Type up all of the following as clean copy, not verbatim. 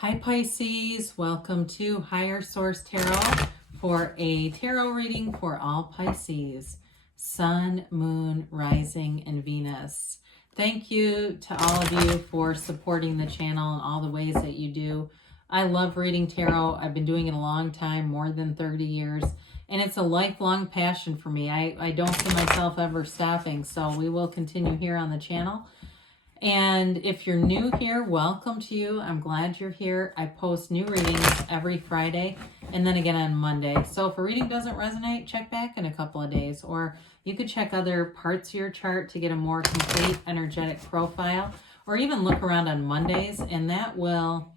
Hi Pisces, welcome to Higher Source Tarot for a tarot reading for all Pisces, Sun, Moon, Rising, and Venus. Thank you to all of you for supporting the channel in all the ways that you do. I love reading tarot. I've been doing it a long time, more than 30 years, and it's a lifelong passion for me. I don't see myself ever stopping, so we will continue here on the channel. And if you're new here, welcome to you. I'm glad you're here. I post new readings every Friday and then again on Monday. So if a reading doesn't resonate, check back in a couple of days. Or you could check other parts of your chart to get a more complete energetic profile. Or even look around on Mondays, and that will...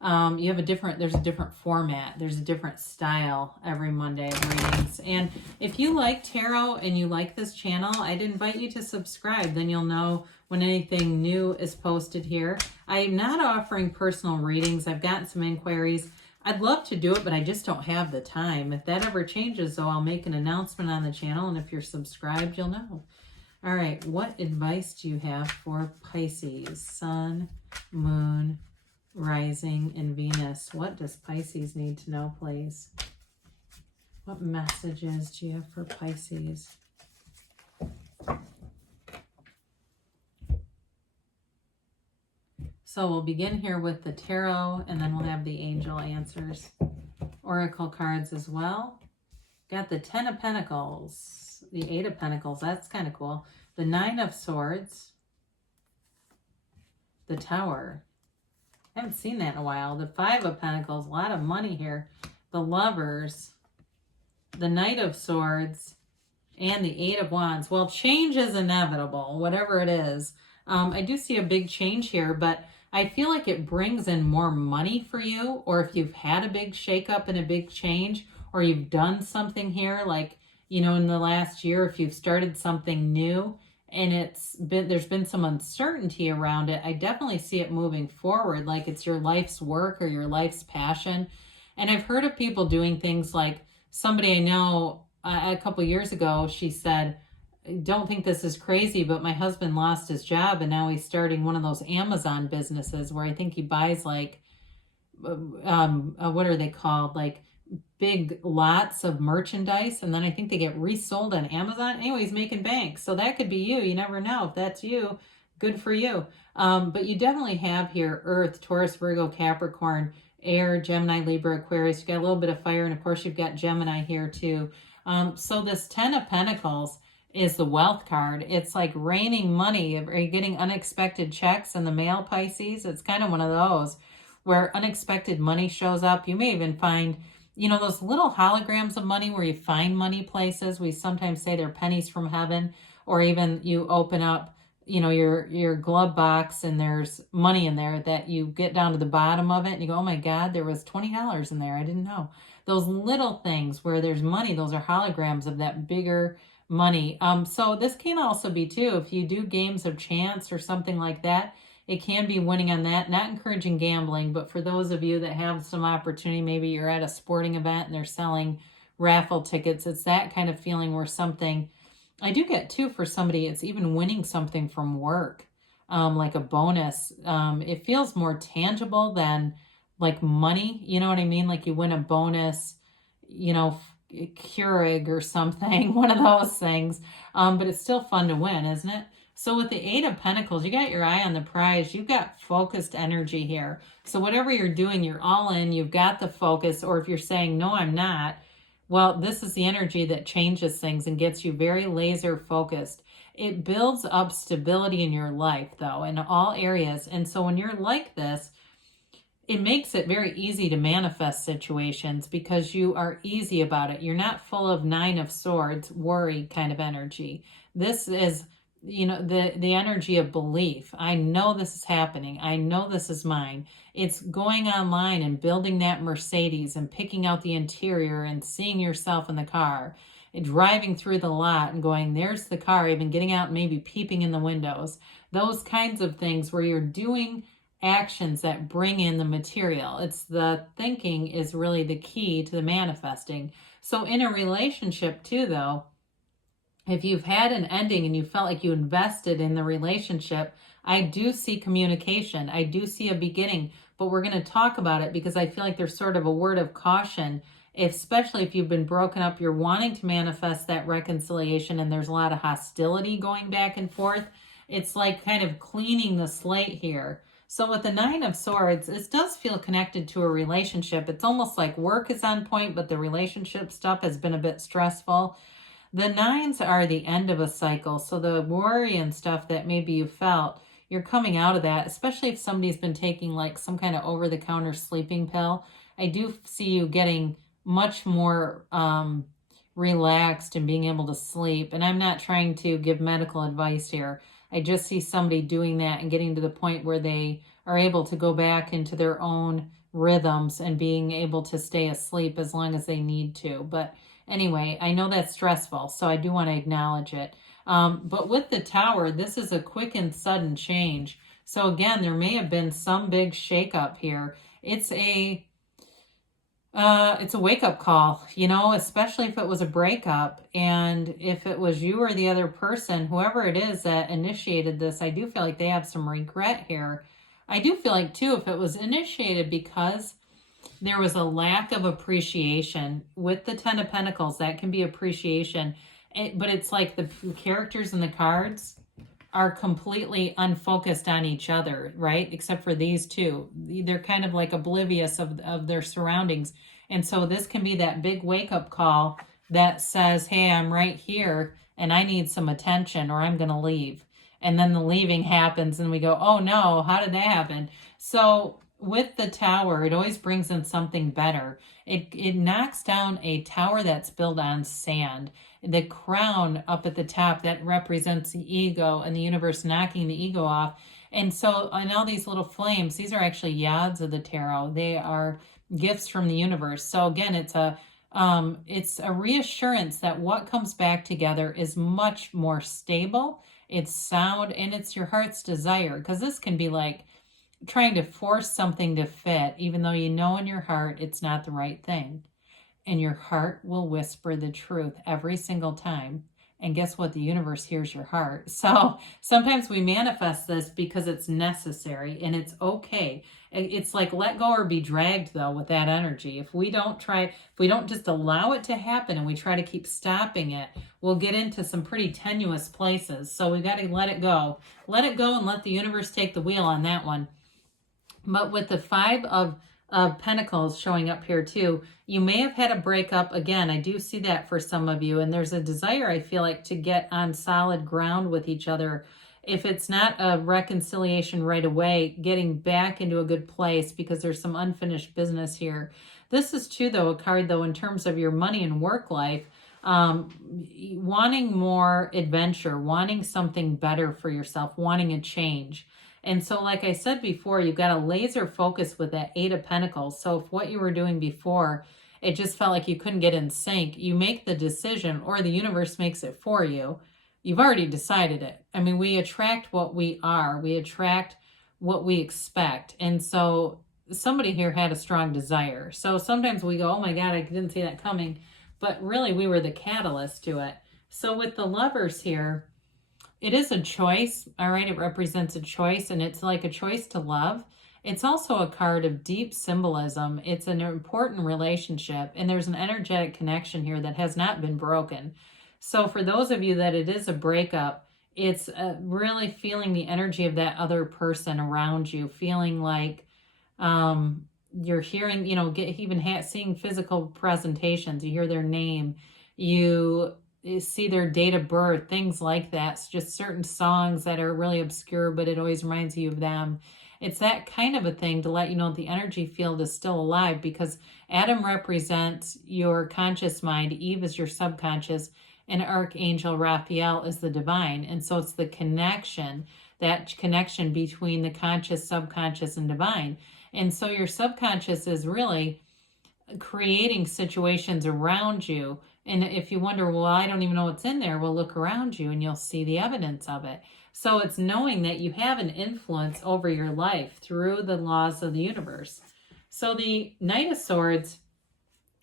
there's a different format. There's a different style every Monday of readings. And if you like tarot and you like this channel, I'd invite you to subscribe. Then you'll know when anything new is posted here. I'm not offering personal readings. I've gotten some inquiries. I'd love to do it, but I just don't have the time. If that ever changes, though, I'll make an announcement on the channel. And if you're subscribed, you'll know. All right. What advice do you have for Pisces, Sun, Moon, Rising, and Venus? What does Pisces need to know, please? What messages do you have for Pisces? So we'll begin here with the tarot, and then we'll have the angel answers, oracle cards as well. Got the 10 of Pentacles, the 8 of Pentacles. That's kind of cool. The 9 of Swords, the Tower. I haven't seen that in a while. The 5 of Pentacles, a lot of money here. The Lovers, the Knight of Swords, and the 8 of Wands. Well, change is inevitable, whatever it is. I do see a big change here, but I feel like it brings in more money for you, or if you've had a big shakeup and a big change, or you've done something here, like, you know, in the last year, if you've started something new, and there's been some uncertainty around it, I definitely see it moving forward, like it's your life's work or your life's passion. And I've heard of people doing things like, somebody I know a couple years ago, she said, don't think this is crazy, but my husband lost his job and now he's starting one of those Amazon businesses where I think he buys like, what are they called? Like big lots of merchandise, and then I think they get resold on Amazon. Anyway, he's making bank. So that could be you. You never know. If that's you, good for you. But you definitely have here Earth, Taurus, Virgo, Capricorn, Air, Gemini, Libra, Aquarius. You got a little bit of fire, and of course you've got Gemini here too. So this 10 of Pentacles is the wealth card. It's like raining money. Are you getting unexpected checks in the mail, Pisces? It's kind of one of those where unexpected money shows up. You may even find, you know, those little holograms of money where you find money places. We sometimes say they're pennies from heaven, or even you open up, you know, your glove box and there's money in there that you get down to the bottom of it and you go, oh my God, there was $20 in there. I didn't know. Those little things where there's money, those are holograms of that bigger money. So this can also be too, if you do games of chance or something like that, it can be winning on that. Not encouraging gambling, but for those of you that have some opportunity, maybe you're at a sporting event and they're selling raffle tickets. It's that kind of feeling where something, I do get too for somebody, it's even winning something from work, like a bonus. It feels more tangible than like money. You know what I mean? Like you win a bonus, you know, Keurig or something, one of those things. But it's still fun to win, isn't it? So with the 8 of Pentacles, you got your eye on the prize. You've got focused energy here. So whatever you're doing, you're all in. You've got the focus. Or if you're saying, no, I'm not, well, this is the energy that changes things and gets you very laser focused. It builds up stability in your life, though, in all areas. And so when you're like this, it makes it very easy to manifest situations because you are easy about it. You're not full of 9 of Swords, worry kind of energy. This is, you know, the energy of belief. I know this is happening. I know this is mine. It's going online and building that Mercedes and picking out the interior and seeing yourself in the car and driving through the lot and going, there's the car, even getting out and maybe peeping in the windows. Those kinds of things where you're doing actions that bring in the material. It's the thinking is really the key to the manifesting. So in a relationship too, though, if you've had an ending and you felt like you invested in the relationship, I do see communication. I do see a beginning, but we're going to talk about it because I feel like there's sort of a word of caution, especially if you've been broken up, you're wanting to manifest that reconciliation and there's a lot of hostility going back and forth. It's like kind of cleaning the slate here. So with the Nine of Swords, this does feel connected to a relationship. It's almost like work is on point, but the relationship stuff has been a bit stressful. The nines are the end of a cycle. So the worry and stuff that maybe you felt, you're coming out of that, especially if somebody's been taking like some kind of over-the-counter sleeping pill. I do see you getting much more relaxed and being able to sleep. And I'm not trying to give medical advice here. I just see somebody doing that and getting to the point where they are able to go back into their own rhythms and being able to stay asleep as long as they need to. But anyway, I know that's stressful, so I do want to acknowledge it. But with the Tower, this is a quick and sudden change. So again, there may have been some big shakeup here. It's a wake-up call, especially if it was a breakup. And if it was you or the other person, whoever it is that initiated this, I do feel like they have some regret here. I do feel like, too, if it was initiated because there was a lack of appreciation with the Ten of Pentacles, that can be appreciation. But it's like the characters in the cards are completely unfocused on each other, right? Except for these two. They're kind of like oblivious of their surroundings. And so this can be that big wake-up call that says, hey, I'm right here and I need some attention or I'm going to leave. And then the leaving happens and we go, oh no, how did that happen? So with the Tower, it always brings in something better. It knocks down a tower that's built on sand. The crown up at the top, that represents the ego and the universe knocking the ego off. And so on all these little flames, these are actually yads of the tarot. They are gifts from the universe. So again, it's a reassurance that what comes back together is much more stable. It's sound and it's your heart's desire, because this can be like trying to force something to fit, even though you know in your heart it's not the right thing. And your heart will whisper the truth every single time. And guess what? The universe hears your heart. So sometimes we manifest this because it's necessary and it's okay. It's like let go or be dragged, though, with that energy. If we don't just allow it to happen and we try to keep stopping it, we'll get into some pretty tenuous places. So we got to let it go. Let it go and let the universe take the wheel on that one. But with the Five of Pentacles showing up here too, you may have had a breakup. Again, I do see that for some of you. And there's a desire, I feel like, to get on solid ground with each other. If it's not a reconciliation right away, getting back into a good place because there's some unfinished business here. This is too, though, a card, though, in terms of your money and work life. Wanting more adventure, wanting something better for yourself, wanting a change. And so, like I said before, you've got a laser focus with that Eight of Pentacles. So if what you were doing before, it just felt like you couldn't get in sync, you make the decision, or the universe makes it for you. You've already decided it. I mean, we attract what we are. We attract what we expect. And so somebody here had a strong desire. So sometimes we go, oh my God, I didn't see that coming. But really, we were the catalyst to it. So with the Lovers here, it is a choice, all right? It represents a choice, and it's like a choice to love. It's also a card of deep symbolism. It's an important relationship, and there's an energetic connection here that has not been broken. So for those of you that it is a breakup, it's really feeling the energy of that other person around you, feeling like you're hearing, seeing physical presentations. You hear their name, you see their date of birth, things like that. It's just certain songs that are really obscure, but it always reminds you of them. It's that kind of a thing to let you know the energy field is still alive, because Adam represents your conscious mind, Eve is your subconscious, and Archangel Raphael is the divine. And so it's the connection, that connection between the conscious, subconscious, and divine. And so your subconscious is really creating situations around you. And if you wonder, well, I don't even know what's in there, well, look around you and you'll see the evidence of it. So it's knowing that you have an influence over your life through the laws of the universe. So the Knight of Swords,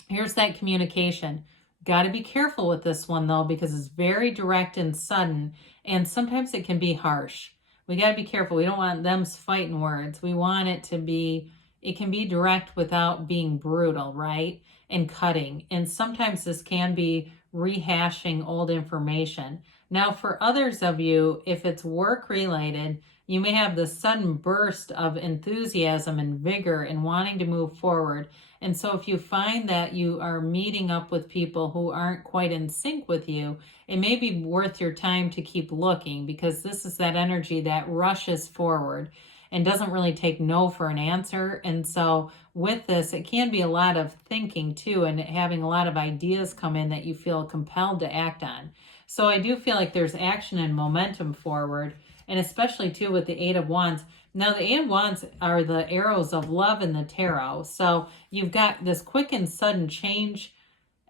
here's that communication. Got to be careful with this one, though, because it's very direct and sudden, and sometimes it can be harsh. we got to be careful. We don't want them fighting words. We want it to be, it can be direct without being brutal, right? And cutting. And sometimes this can be rehashing old information. Now, for others of you, if it's work related, you may have this sudden burst of enthusiasm and vigor and wanting to move forward. And so if you find that you are meeting up with people who aren't quite in sync with you, it may be worth your time to keep looking, because this is that energy that rushes forward and doesn't really take no for an answer. And so with this, it can be a lot of thinking too, and having a lot of ideas come in that you feel compelled to act on. So I do feel like there's action and momentum forward, and especially too with the Eight of Wands. Now the Eight of Wands are the arrows of love in the tarot. So you've got this quick and sudden change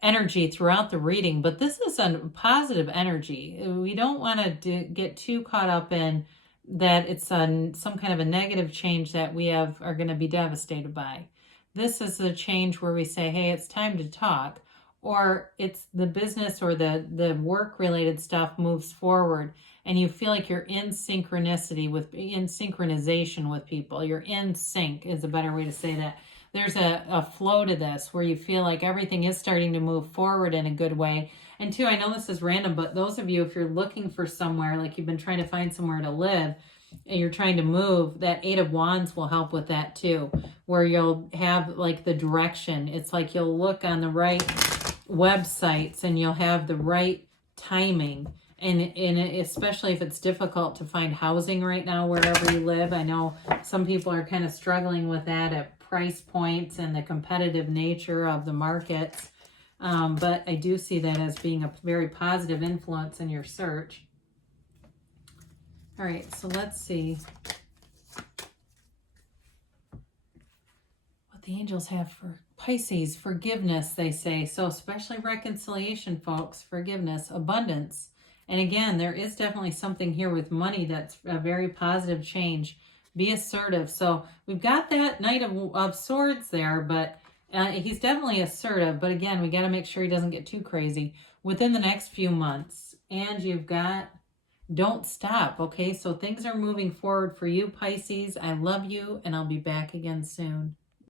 energy throughout the reading, but this is a positive energy. We don't want to get too caught up in that it's some kind of a negative change that we are going to be devastated by. This is the change where we say, hey, it's time to talk, or it's the business or the work related stuff moves forward and you feel like you're in synchronization with people. You're in sync is a better way to say that. There's a flow to this where you feel like everything is starting to move forward in a good way. And two, I know this is random, but those of you, if you're looking for somewhere, like you've been trying to find somewhere to live and you're trying to move, that Eight of Wands will help with that too, where you'll have like the direction. It's like you'll look on the right websites and you'll have the right timing. And especially if it's difficult to find housing right now wherever you live. I know some people are kind of struggling with that at price points and the competitive nature of the markets. But I do see that as being a very positive influence in your search. All right, so let's see what the angels have for Pisces. Forgiveness, they say. So especially reconciliation, folks, forgiveness, abundance. And again, there is definitely something here with money that's a very positive change. Be assertive. So we've got that Knight of Swords there, but he's definitely assertive. But again, we got to make sure he doesn't get too crazy within the next few months. And you've got don't stop. Okay, so things are moving forward for you, Pisces. I love you, and I'll be back again soon.